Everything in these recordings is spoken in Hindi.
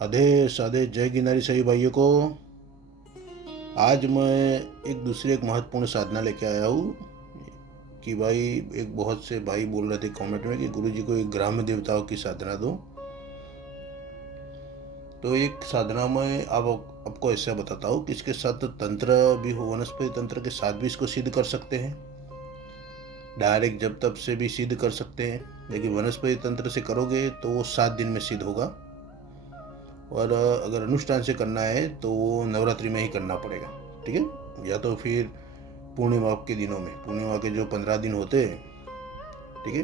आदेश आदेश। जय गिरनारी सभी भाइयों को। आज मैं एक महत्वपूर्ण साधना लेके आया हूँ कि भाई, एक बहुत से भाई बोल रहे थे कमेंट में कि गुरुजी को एक ग्राम्य देवताओं की साधना दो। तो एक साधना में आपको ऐसा बताता हूँ कि इसके साथ तंत्र भी हो, वनस्पति तंत्र के साथ भी इसको सिद्ध कर सकते हैं। डायरेक्ट जब तब से भी सिद्ध कर सकते हैं, लेकिन वनस्पति तंत्र से करोगे तो वो 7 दिन में सिद्ध होगा। और अगर अनुष्ठान से करना है तो वो नवरात्रि में ही करना पड़ेगा, ठीक है। या तो फिर पूर्णिमा के दिनों में, पूर्णिमा के जो 15 दिन होते हैं, ठीक है,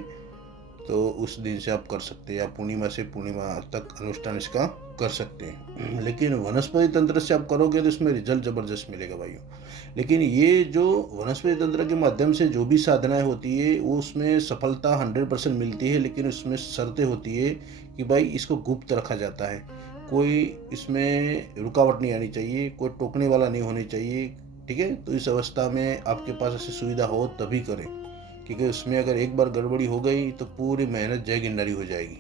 तो उस दिन से आप कर सकते हैं, या पूर्णिमा से पूर्णिमा तक अनुष्ठान इसका कर सकते हैं। लेकिन वनस्पति तंत्र से आप करोगे तो इसमें रिजल्ट ज़बरदस्त मिलेगा भाइयों। लेकिन ये जो वनस्पति तंत्र के माध्यम से जो भी साधनाएं होती है वो उसमें सफलता 100% मिलती है, लेकिन उसमें शर्तें होती है कि भाई इसको गुप्त रखा जाता है। कोई इसमें रुकावट नहीं आनी चाहिए, कोई टोकने वाला नहीं होनी चाहिए, ठीक है। तो इस अवस्था में आपके पास ऐसी सुविधा हो तभी करें, क्योंकि उसमें अगर एक बार गड़बड़ी हो गई तो पूरी मेहनत जय गिरनारी हो जाएगी,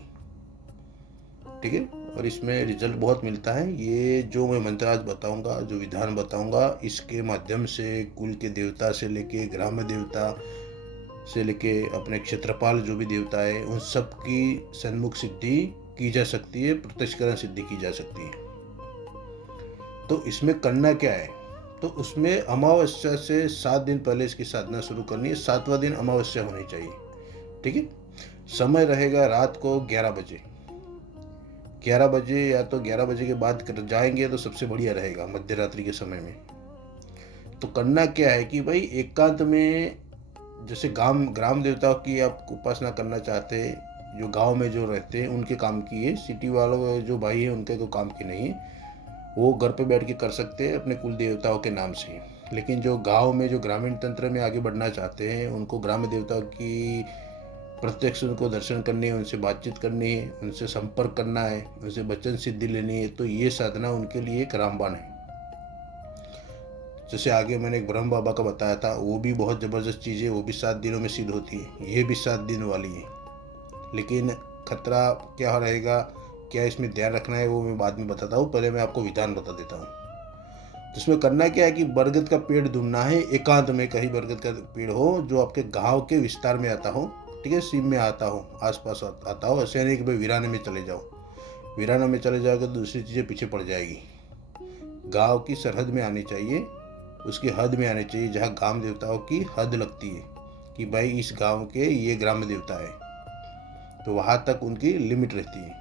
ठीक है। और इसमें रिजल्ट बहुत मिलता है। ये जो मैं मंत्र आज बताऊंगा, जो विधान बताऊंगा, इसके माध्यम से कुल के देवता से लेके ग्राम्य देवता से लेके अपने क्षेत्रपाल जो भी देवता है उन सब की सन्मुख सिद्धि की जा सकती है, प्रत्यक्षकरण सिद्धि की जा सकती है। तो इसमें करना क्या है, तो उसमें अमावस्या से 7 दिन पहले इसकी साधना शुरू करनी है। 7वां दिन अमावस्या होनी चाहिए, ठीक है। समय रहेगा रात को 11 बजे। 11 बजे या तो 11 बजे के बाद जाएंगे तो सबसे बढ़िया रहेगा, मध्य रात्रि के समय में। तो करना क्या है कि भाई एकांत में, जैसे ग्राम देवताओं की आप उपासना करना चाहते हैं, जो गांव में जो रहते हैं उनके काम की है। सिटी वालों जो भाई है उनके को काम की नहीं है, वो घर पे बैठ के कर सकते हैं अपने कुल देवताओं के नाम से। लेकिन जो गांव में जो ग्रामीण तंत्र में आगे बढ़ना चाहते हैं, उनको ग्राम्य देवताओं की प्रत्यक्ष उनको दर्शन करनी है, उनसे बातचीत करनी है, उनसे संपर्क करना है, उनसे वचन सिद्धि लेनी है, तो ये साधना उनके लिए एक रामबाण है। जैसे आगे मैंने एक ब्रह्म बाबा का बताया था, वो भी बहुत ज़बरदस्त चीज़ है, वो भी 7 दिनों में सिद्ध होती है, ये भी 7 दिन वाली है। लेकिन खतरा क्या रहेगा, क्या इसमें ध्यान रखना है, वो मैं बाद में बताता हूँ। पहले मैं आपको विधान बता देता हूँ। तो इसमें करना क्या है कि बरगद का पेड़ ढूंढना है, एकांत में कहीं बरगद का पेड़ हो जो आपके गांव के विस्तार में आता हो, ठीक है, सीम में आता हो, आसपास आता हो। ऐसे नहीं कि भाई वीराने में चले जाओ, वीराना में चले जाओगे तो दूसरी चीज़ें पीछे पड़ जाएगी। गांव की सरहद में आनी चाहिए, उसकी हद में आनी चाहिए, जहाँ ग्राम देवताओं की हद लगती है कि भाई इस गांव के ये ग्राम्य देवता है, तो वहाँ तक उनकी लिमिट रहती है।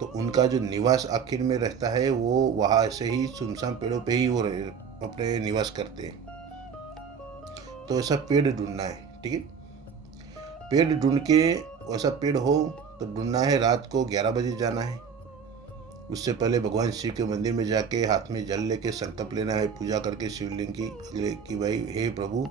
तो उनका जो निवास आखिर में रहता है वो वहाँ ऐसे ही सुनसान पेड़ों पे ही वो अपने निवास करते हैं। तो ऐसा पेड़ ढूंढना है, ठीक है। पेड़ ढूंढ के वैसा पेड़ हो तो ढूंढना है, रात को 11 बजे जाना है। उससे पहले भगवान शिव के मंदिर में जाके हाथ में जल लेके संकल्प लेना है, पूजा करके शिवलिंग की, अगले कि भाई हे प्रभु,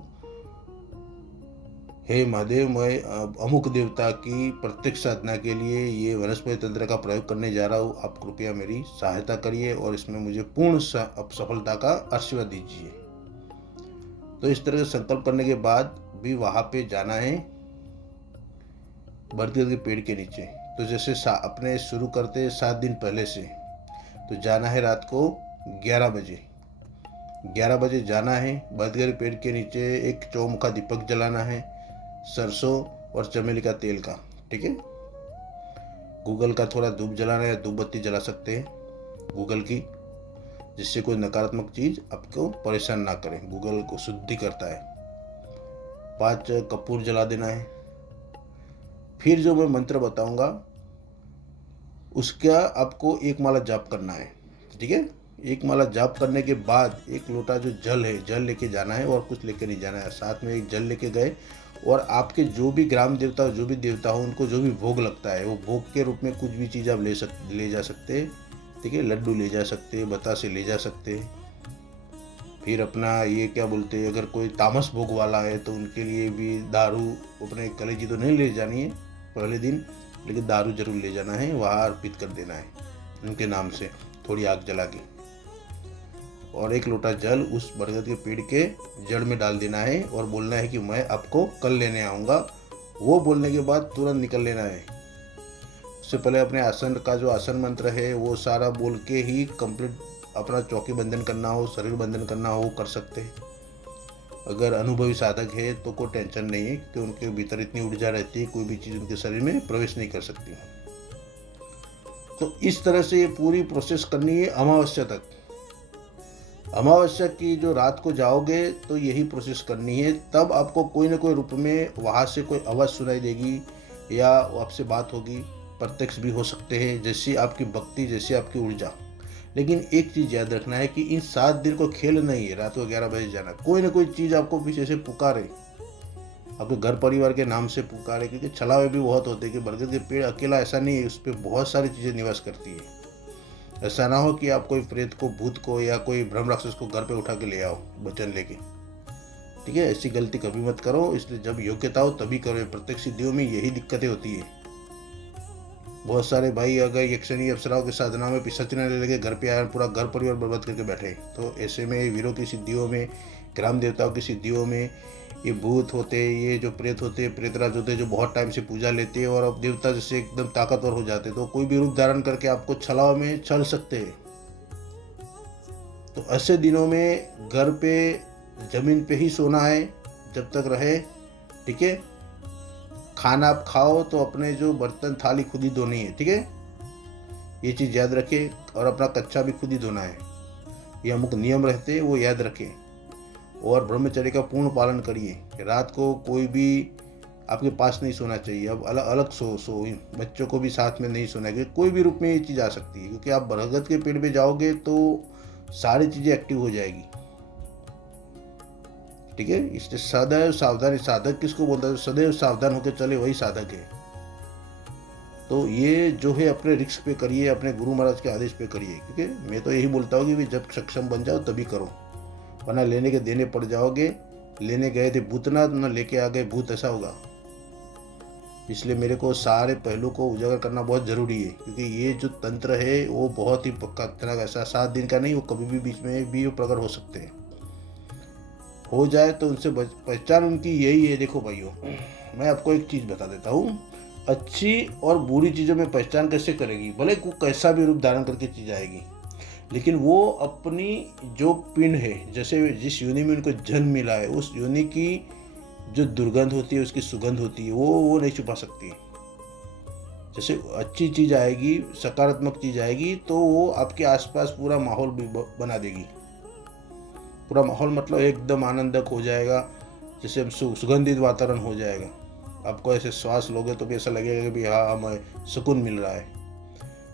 हे महादेव, मैं अमुक देवता की प्रत्यक्ष साधना के लिए ये वनस्पति तंत्र का प्रयोग करने जा रहा हूँ, आप कृपया मेरी सहायता करिए और इसमें मुझे पूर्ण सफलता का आशीर्वाद दीजिए। तो इस तरह से संकल्प करने के बाद भी वहाँ पे जाना है, बरगद के पेड़ के नीचे। तो जैसे अपने शुरू करते 7 दिन पहले से, तो जाना है रात को 11 बजे। 11 बजे जाना है, बरगद के पेड़ के नीचे एक चौमुखा दीपक जलाना है, सरसों और चमेली का तेल का, ठीक है। गूगल का थोड़ा धूप जलाना है, धूप बत्ती जला सकते हैं गूगल की, जिससे कोई नकारात्मक चीज़ आपको परेशान ना करे। गूगल को शुद्धि करता है। 5 कपूर जला देना है। फिर जो मैं मंत्र बताऊंगा उसका आपको 1 माला जाप करना है, ठीक है। 1 माला जाप करने के बाद 1 लोटा जो जल है, जल लेके जाना है और कुछ लेके नहीं जाना है। साथ में एक जल लेके गए और आपके जो भी ग्राम देवता, जो भी देवता हो, उनको जो भी भोग लगता है वो भोग के रूप में कुछ भी चीज़ आप ले जा सकते हैं, ठीक है। लड्डू ले जा सकते हैं, बतासे ले जा सकते हैं। फिर अपना ये क्या बोलते हैं, अगर कोई तामस भोग वाला है तो उनके लिए भी दारू, अपने कलेजी तो नहीं ले जानी है पहले दिन, लेकिन दारू जरूर ले जाना है, वहाँ अर्पित कर देना है उनके नाम से, थोड़ी आग जला के। और 1 लोटा जल उस बरगद के पेड़ के जड़ में डाल देना है और बोलना है कि मैं आपको कल लेने आऊँगा। वो बोलने के बाद तुरंत निकल लेना है। उससे पहले अपने आसन का जो आसन मंत्र है वो सारा बोल के ही कंप्लीट अपना चौकी बंधन करना हो, शरीर बंधन करना हो, कर सकते हैं। अगर अनुभवी साधक है तो कोई टेंशन नहीं है, क्योंकि उनके भीतर इतनी ऊर्जा रहती है, कोई भी चीज़ उनके शरीर में प्रवेश नहीं कर सकती। तो इस तरह से ये पूरी प्रोसेस करनी है अमावस्या तक। अमावस्या की जो रात को जाओगे तो यही प्रोसेस करनी है, तब आपको कोई ना कोई रूप में वहाँ से कोई आवाज़ सुनाई देगी या आपसे बात होगी, प्रत्यक्ष भी हो सकते हैं, जैसी आपकी भक्ति, जैसी आपकी ऊर्जा। लेकिन एक चीज़ याद रखना है कि इन 7 दिन को खेल नहीं है रात को 11 बजे जाना। कोई ना कोई चीज़ आपको पीछे से पुकारे, आपके घर परिवार के नाम से पुकारे, क्योंकि छलावे भी बहुत होते हैं कि बरगद के पेड़ अकेला ऐसा नहीं है, उस पर बहुत सारी चीज़ें निवास करती है। ऐसा ना हो कि आप कोई प्रेत को, भूत को या कोई ब्रह्म राक्षस को घर पे उठा के ले आओ वचन लेके। ठीक है, ऐसी गलती कभी मत करो। इसलिए जब योग्यता हो तभी करो। प्रत्यक्ष सिद्धियों में यही दिक्कतें होती है। बहुत सारे भाई अगर यक्षिणी अप्सराओं की साधना में पिशाची लेने लगे, घर पे आए, पूरा घर परिवार बर्बाद करके बैठे। तो ऐसे में वीरों की सिद्धियों में, ग्राम देवताओं की सिद्धियों में ये भूत होते, ये जो प्रेत होते, प्रेतराज होते, जो बहुत टाइम से पूजा लेते हैं और अब देवता जैसे एकदम ताकतवर हो जाते, तो कोई भी रूप धारण करके आपको छलाव में छल सकते हैं। तो ऐसे दिनों में घर पे जमीन पे ही सोना है जब तक रहे। ठीक है, खाना आप खाओ तो अपने जो बर्तन थाली खुद ही धोनी है। ठीक है, ये चीज़ याद रखें। और अपना कच्चा भी खुद ही धोना है। ये अमुक नियम रहते हैं, वो याद रखें। और ब्रह्मचर्य का पूर्ण पालन करिए। रात को कोई भी आपके पास नहीं सोना चाहिए। अब अलग अलग सो बच्चों को भी साथ में नहीं सोना है। कोई भी रूप में ये चीज़ आ सकती है, क्योंकि आप बरगद के पेड़ पे जाओगे तो सारी चीज़ें एक्टिव हो जाएगी। ठीक है, इसलिए सदैव सावधानी। साधक किसको बोलता है? सदैव सावधान होकर चले वही साधक है। तो ये जो है अपने रिस्क पे करिए, अपने गुरु महाराज के आदेश पे करिए। क्योंकि मैं तो यही बोलता हूँ कि जब सक्षम बन जाओ तभी करो, वरना लेने के देने पड़ जाओगे। लेने गए थे भूतनाथ, न लेके आ गए भूत, ऐसा होगा। इसलिए मेरे को सारे पहलू को उजागर करना बहुत ज़रूरी है, क्योंकि ये जो तंत्र है वो बहुत ही खतरनाक, ऐसा 7 दिन का नहीं, वो कभी भी बीच में भी प्रकट हो सकते हैं। हो जाए तो उनसे पहचान उनकी यही है। देखो भाइयों, मैं आपको एक चीज़ बता देता हूँ, अच्छी और बुरी चीज़ों में पहचान कैसे करेगी? भले को कैसा भी रूप धारण करके चीज़ आएगी, लेकिन वो अपनी जो पिंड है, जैसे जिस योनि में उनको जन्म मिला है, उस योनि की जो दुर्गंध होती है, उसकी सुगंध होती है, वो नहीं छुपा सकती। जैसे अच्छी चीज़ आएगी, सकारात्मक चीज़ आएगी, तो वो आपके आसपास पूरा माहौल भी बना देगी। पूरा माहौल मतलब एकदम आनंदक हो जाएगा, जैसे सुगंधित वातावरण हो जाएगा। आपको ऐसे श्वास लोगे तो भी ऐसा लगेगा कि भी हाँ, हमें सुकून मिल रहा है।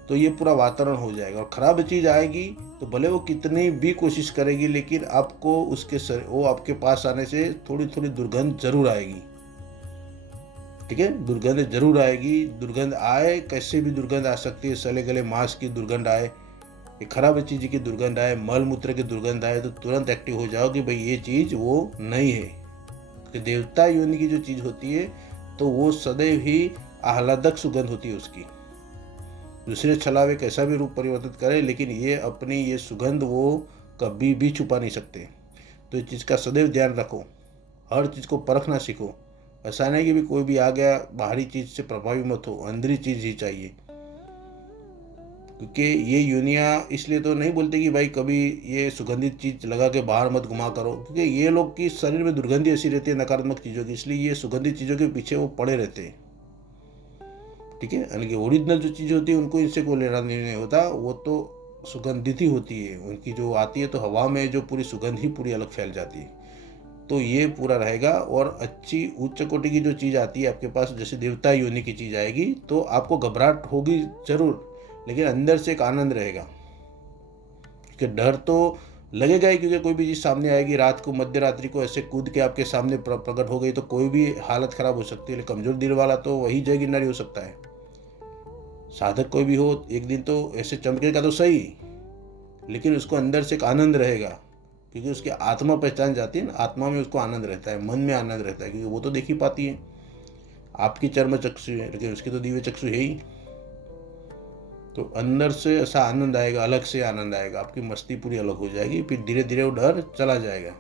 तो ये पूरा वातावरण हो जाएगा। और ख़राब चीज़ आएगी तो भले वो कितनी भी कोशिश करेगी, लेकिन आपको उसके वो आपके पास आने से थोड़ी थोड़ी दुर्गंध जरूर आएगी। ठीक है, दुर्गंध जरूर आएगी। दुर्गंध आए, कैसे भी दुर्गंध आ सकती है। सले गले मांस की दुर्गंध आए, खराब चीज़ की दुर्गंध आए, मल मूत्र की दुर्गंध आए, तो तुरंत एक्टिव हो जाओ कि भाई ये चीज़ वो नहीं है। कि देवता योनि की जो चीज़ होती है तो वो सदैव ही आह्लादक सुगंध होती है उसकी। दूसरे छलावे कैसा भी रूप परिवर्तित करे, लेकिन ये अपनी ये सुगंध वो कभी भी छुपा नहीं सकते। तो इस चीज़ का सदैव ध्यान रखो। हर चीज़ को परखना सीखो। ऐसा नहीं कि भी कोई भी आ गया बाहरी चीज़ से प्रभावी मत हो, अंदरी चीज़ ही चाहिए। क्योंकि ये योनियाँ इसलिए तो नहीं बोलते कि भाई कभी ये सुगंधित चीज़ लगा के बाहर मत घुमा करो, क्योंकि ये लोग की शरीर में दुर्गंधी ऐसी रहती है नकारात्मक चीज़ों की, इसलिए ये सुगंधित चीज़ों के पीछे वो पड़े रहते हैं। ठीक है, यानी कि ओरिजिनल जो चीज़ होती है उनको इनसे कोई लेना नहीं होता, वो तो सुगंधित ही होती है। उनकी जो आती है तो हवा में जो पूरी सुगंध ही पूरी अलग फैल जाती है। तो ये पूरा रहेगा। और अच्छी उच्च कोटि की जो चीज़ आती है आपके पास, जैसे देवता योनि की चीज़ आएगी, तो आपको घबराहट होगी जरूर, लेकिन अंदर से एक आनंद रहेगा। कि डर तो लगेगा ही, क्योंकि कोई भी चीज़ सामने आएगी रात को, मध्य रात्रि को ऐसे कूद के आपके सामने प्रकट हो गई तो कोई भी हालत खराब हो सकती है। लेकिन कमजोर दिल वाला तो वही जय गिरनारी हो सकता है। साधक कोई भी हो, एक दिन तो ऐसे चमकेगा तो सही, लेकिन उसको अंदर से एक आनंद रहेगा, क्योंकि उसकी आत्मा पहचान जाती है ना। आत्मा में उसको आनंद रहता है, मन में आनंद रहता है, क्योंकि वो तो देख ही पाती है। आपकी चर्म चक्षु है, लेकिन उसकी तो दिव्य चक्षु है ही। तो अंदर से ऐसा आनंद आएगा, अलग से आनंद आएगा, आपकी मस्ती पूरी अलग हो जाएगी। फिर धीरे धीरे वो डर चला जाएगा।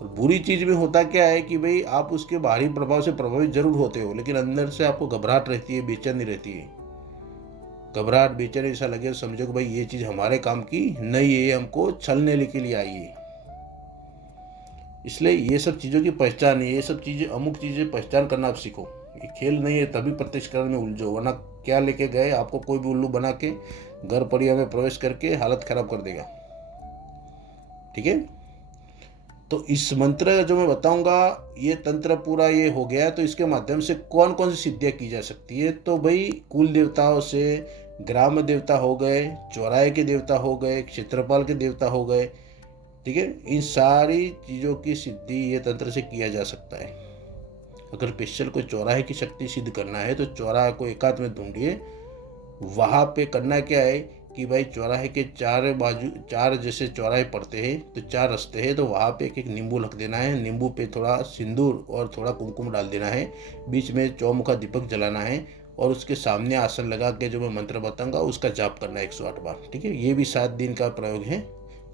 और बुरी चीज़ में होता क्या है कि भाई आप उसके बाहरी प्रभाव से प्रभावित जरूर होते हो, लेकिन अंदर से आपको घबराहट रहती है, बेचैनी रहती है। घबराहट बेचैनी ऐसा लगे तो समझो कि भाई ये चीज़ हमारे काम की नहीं है, ये हमको छलने के लिए आई है। इसलिए ये सब चीज़ों की पहचान है, ये सब चीज़ें अमुक चीज़ें पहचान करना आप सीखो। ये खेल नहीं है तभी प्रत्यक्षकरण में उलझो, वरना क्या लेके गए आपको कोई भी उल्लू बना के घर परिवार में प्रवेश करके हालत खराब कर देगा। ठीक है, तो इस मंत्र जो मैं बताऊंगा ये तंत्र पूरा ये हो गया, तो इसके माध्यम से कौन कौन सी सिद्धियां की जा सकती है। तो भाई कुल देवताओं से ग्राम देवता हो गए, चौराहे के देवता हो गए, क्षेत्रपाल के देवता हो गए, ठीक है, इन सारी चीज़ों की सिद्धि ये तंत्र से किया जा सकता है। अगर स्पेशल कोई चौराहे की शक्ति सिद्ध करना है तो चौराहे को एकांत में ढूंढिए, वहाँ पे करना क्या है कि भाई चौराहे के चार बाजू, चार जैसे चौराहे पड़ते हैं तो चार रास्ते हैं, तो वहाँ पे एक एक नींबू रख देना है, नींबू पे थोड़ा सिंदूर और थोड़ा कुमकुम डाल देना है, बीच में चौमुखा दीपक जलाना है और उसके सामने आसन लगा के जो मैं मंत्र बताऊंगा उसका जाप करना है 108 बार। ठीक है, ये भी 7 दिन का प्रयोग है,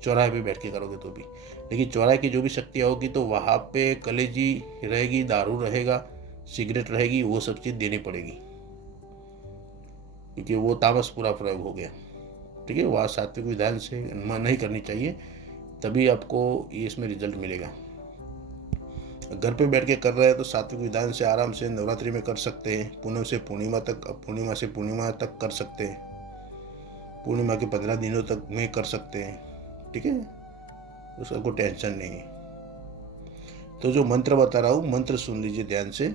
चौराहे पे बैठ के करोगे तो भी। लेकिन चौराहे की जो भी शक्तियाँ होगी तो वहाँ पे कलेजी रहेगी, दारू रहेगा, सिगरेट रहेगी, वो सब चीज़ देनी पड़ेगी, क्योंकि वो तामस पूरा प्रयोग हो गया। ठीक है, वह सात्विक विधान से नहीं करनी चाहिए, तभी आपको इसमें रिजल्ट मिलेगा। घर पे बैठ के कर रहे हैं तो सात्विक विधान से आराम से नवरात्रि में कर सकते हैं, पूनम से पूर्णिमा तक, पूर्णिमा से पूर्णिमा तक कर सकते हैं, पूर्णिमा के 15 दिनों तक में कर सकते हैं। ठीक है, उसका कोई टेंशन नहीं है। तो जो मंत्र बता रहा हूँ मंत्र सुन लीजिए ध्यान से।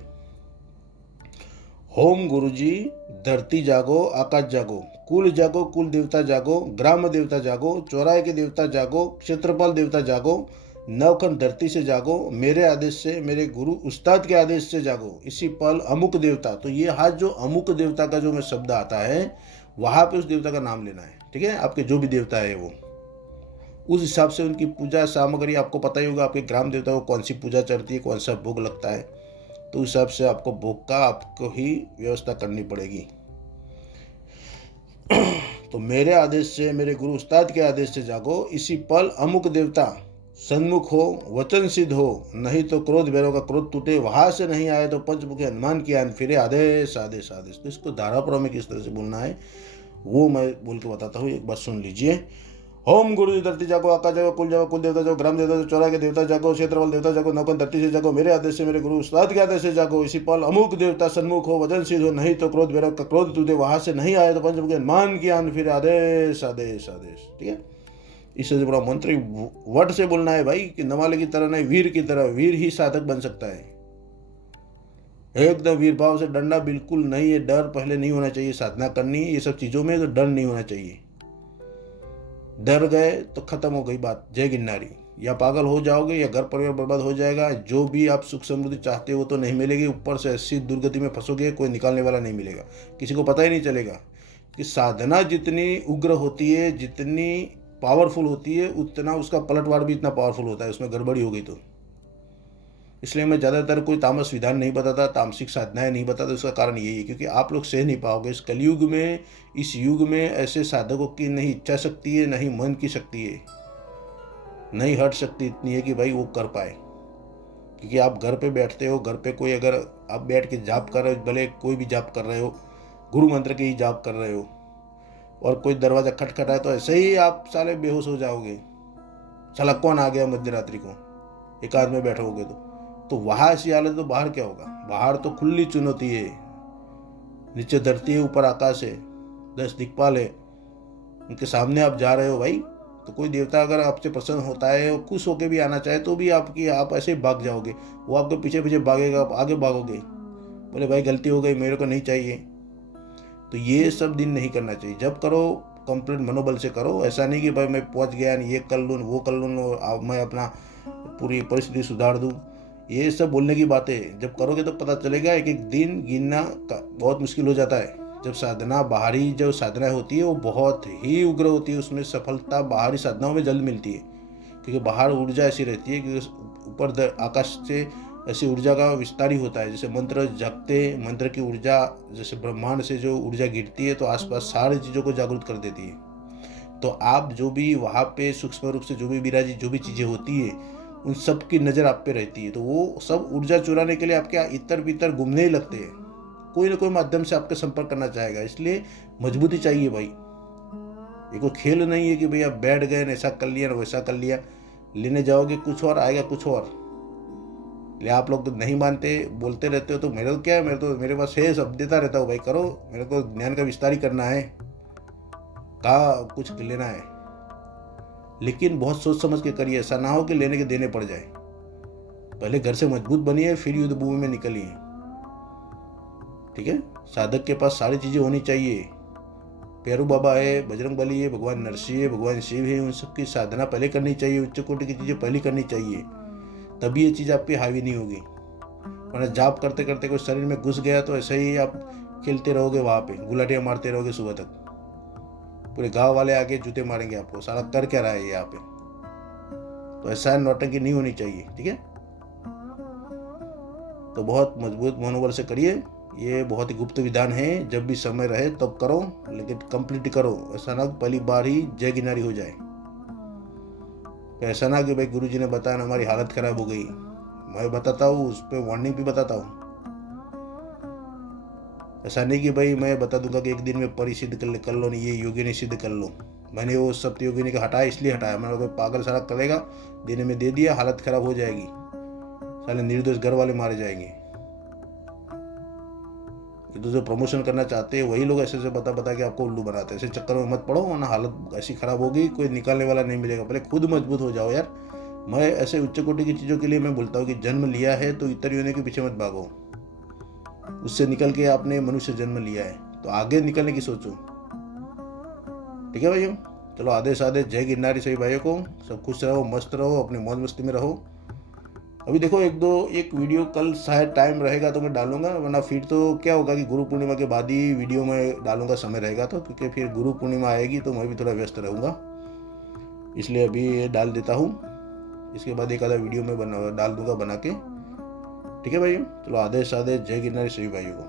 होम गुरुजी, धरती जागो आकाश जागो, कुल जागो कुल देवता जागो, ग्राम देवता जागो, चौराहे के देवता जागो, क्षेत्रपाल देवता जागो, नवखंड धरती से जागो, मेरे आदेश से, मेरे गुरु उस्ताद के आदेश से जागो, इसी पल अमुक देवता। तो ये हाथ जो अमुक देवता का जो में शब्द आता है वहाँ पे उस देवता का नाम लेना है। ठीक है, आपके जो भी देवता है वो उस हिसाब से उनकी पूजा सामग्री आपको पता ही होगा, आपके ग्राम देवता को कौन सी पूजा चलती है, कौन सा भोग लगता है, तो उस हिसाब से आपको भोग का आपको ही व्यवस्था करनी पड़ेगी। तो मेरे आदेश से, मेरे गुरु उस्ताद के आदेश से जागो, इसी पल अमुक देवता सन्मुख हो, वचन सिद्ध हो, नहीं तो क्रोध भैरव का क्रोध टूटे, वहां से नहीं आए तो पंचमुखी हनुमान की आन फिरे, आदेश आदेश आदेश। तो इसको धारापुर में किस तरह से बोलना है वो मैं बोल के बताता हूँ, एक बार सुन लीजिए। होम गुरु धरती जागो आकाश जागो, कुल जागो कुल देवता जागो, ग्राम देवता जागो, चौराहे के देवता जागो, क्षेत्रपाल देवता जागो, नौकन धरती से जागो, मेरे आदेश से, मेरे गुरु उस्ताद के आदेश से जागो, इसी पल अमुक देवता सन्मुख हो, वचन सिद्ध हो, नहीं तो क्रोध भैरव का क्रोध टूटे, वहां से नहीं आए तो पंचमुखी हनुमान की आन फिरे, आदेश आदेश आदेश। ठीक है, इससे पूरा मंत्र वट से बोलना है भाई, कि नवाले की तरह नहीं, वीर की तरह। वीर ही साधक बन सकता है, एकदम वीर भाव से। डरना बिल्कुल नहीं है, डर पहले नहीं होना चाहिए। साधना करनी है ये सब चीजों में तो डर नहीं होना चाहिए। डर गए तो खत्म हो गई बात, जय गिरनारी। या पागल हो जाओगे या घर परिवार बर्बाद हो जाएगा। जो भी आप सुख समृद्धि चाहते हो तो नहीं मिलेगी, ऊपर से ऐसी दुर्गति में फंसोगे, कोई निकालने वाला नहीं मिलेगा, किसी को पता ही नहीं चलेगा। कि साधना जितनी उग्र होती है, जितनी पावरफुल होती है, उतना उसका पलटवार भी इतना पावरफुल होता है, उसमें गड़बड़ी हो गई तो। इसलिए मैं ज़्यादातर कोई तामस विधान नहीं बताता, तामसिक साधनाएं नहीं बताता। उसका कारण यही है क्योंकि आप लोग सह नहीं पाओगे इस कलयुग में। इस युग में ऐसे साधकों की नहीं इच्छा शक्ति है, नहीं मन की शक्ति है, नहीं हट शक्ति इतनी है कि भाई वो कर पाए। क्योंकि आप घर पे बैठते हो, घर पे कोई अगर आप बैठ के जाप कर रहे हो, भले कोई भी जाप कर रहे हो, गुरु मंत्र के ही जाप कर रहे हो, और कोई दरवाज़ा खटखटाए तो ऐसे ही आप साले बेहोश हो जाओगे। साला कौन आ गया मध्य रात्रि को, एक आध में बैठोगे तो वहाँ ऐसी हालत, तो बाहर क्या होगा। बाहर तो खुली चुनौती है, नीचे धरती है, ऊपर आकाश है, 10 दिक्पाल है, उनके सामने आप जा रहे हो भाई। तो कोई देवता अगर आपसे प्रसन्न होता है और खुश होकर भी आना चाहे तो भी आप ऐसे ही भाग जाओगे, वो आपके पीछे पीछे भागेगा, आप आगे भागोगे, बोले भाई गलती हो गई, मेरे को नहीं चाहिए। तो ये सब दिन नहीं करना चाहिए। जब करो कंप्लीट मनोबल से करो, ऐसा नहीं कि भाई मैं पहुंच गया, ये कर लूँ वो कर लूँ, मैं अपना पूरी परिस्थिति सुधार दूँ। ये सब बोलने की बातें जब करोगे तो पता चलेगा। एक एक दिन गिनना बहुत मुश्किल हो जाता है। जब साधना, बाहरी जो साधना होती है वो बहुत ही उग्र होती है, उसमें सफलता बाहरी साधनाओं में जल्द मिलती है, क्योंकि बाहर ऊर्जा ऐसी रहती है कि ऊपर आकाश से ऐसी ऊर्जा का विस्तार ही होता है। जैसे मंत्र जगते, मंत्र की ऊर्जा जैसे ब्रह्मांड से जो ऊर्जा गिरती है तो आसपास सारी चीज़ों को जागृत कर देती है। तो आप जो भी वहाँ पे सूक्ष्म रूप से जो भी विराजित जो भी चीज़ें होती है उन सब की नज़र आप पे रहती है। तो वो सब ऊर्जा चुराने के लिए आपके इतर भीतर घूमने ही लगते हैं। कोई ना कोई माध्यम से आपके संपर्क करना चाहेगा। इसलिए मजबूती चाहिए भाई। ये कोई खेल नहीं है कि भाई आप बैठ गए न ऐसा कर लिया न वैसा कर लिया, लेने जाओगे कुछ और आएगा कुछ और। ले आप लोग तो नहीं मानते, बोलते रहते हो, तो मेरे को क्या है, मेरे पास है, सब देता रहता हूँ भाई। करो, मेरे को ज्ञान का विस्तार ही करना है, कहा कुछ लेना है, लेकिन बहुत सोच समझ के करिए। ऐसा ना हो कि लेने के देने पड़ जाए। पहले घर से मजबूत बनिए, फिर युद्ध भूमि में निकलिए। ठीक है, साधक के पास सारी चीजें होनी चाहिए। पेरू बाबा है, बजरंग बली है, भगवान नरसिंह है, भगवान शिव है, उन सबकी साधना पहले करनी चाहिए। उच्च कोटि की चीजें पहले करनी चाहिए, तभी ये चीज आप पे हावी नहीं होगी। वरना जाप करते करते कोई शरीर में घुस गया तो ऐसे ही आप खेलते रहोगे, वहां पे गुलाटियां मारते रहोगे सुबह तक। पूरे गांव वाले आके जूते मारेंगे आपको, साला कर क्या रहा है यहाँ पे। तो ऐसा नौटंकी नहीं होनी चाहिए। ठीक है, तो बहुत मजबूत मनोबल से करिए। ये बहुत ही गुप्त विधान है, जब भी समय रहे तब करो, लेकिन कंप्लीट करो। ऐसा ना पहली बार ही जय गिनारी हो जाए। ऐसा ना कि भाई गुरुजी ने बताया हमारी हालत खराब हो गई, मैं बताता हूँ, उस पर वार्निंग भी बताता हूँ। ऐसा नहीं कि भाई मैं बता दूंगा कि एक दिन में परी सिद्ध कर लो, नहीं ये योगिनी सिद्ध कर लो। मैंने वो सप्त योगिनी का हटाया, इसलिए हटाया, मैंने कोई पागल सारा करेगा, देने में दे दिया, हालत खराब हो जाएगी, साले निर्दोष घर वाले मारे जाएंगे। जो प्रमोशन करना चाहते हैं वही लोग ऐसे बता के आपको उल्लू बनाते हैं। ऐसे चक्कर में मत पड़ो, वरना हालत ऐसी खराब होगी, कोई निकालने वाला नहीं मिलेगा। पहले खुद मजबूत हो जाओ यार। मैं ऐसे उच्च कोटि की चीज़ों के लिए मैं बोलता हूँ कि जन्म लिया है तो इतर योनि के पीछे मत भागो। उससे निकल के आपने मनुष्य जन्म लिया है तो आगे निकलने की सोचो। ठीक है भाइयों, चलो आधे साधे जय गिरनारी सभी भाइयों को। सब खुश रहो, मस्त रहो, अपने मौज मस्ती में रहो। अभी देखो एक वीडियो कल शायद टाइम रहेगा तो मैं डालूंगा, वरना फिर तो क्या होगा कि गुरु पूर्णिमा के बाद ही वीडियो में डालूंगा, समय रहेगा तो, क्योंकि फिर गुरु पूर्णिमा आएगी तो मैं भी थोड़ा व्यस्त रहूँगा, इसलिए अभी ये डाल देता हूँ। इसके बाद एक आधा वीडियो में डाल दूंगा बना के। ठीक है भाइयों, चलो आधे साधे जय गिरनारी सभी भाइयों को।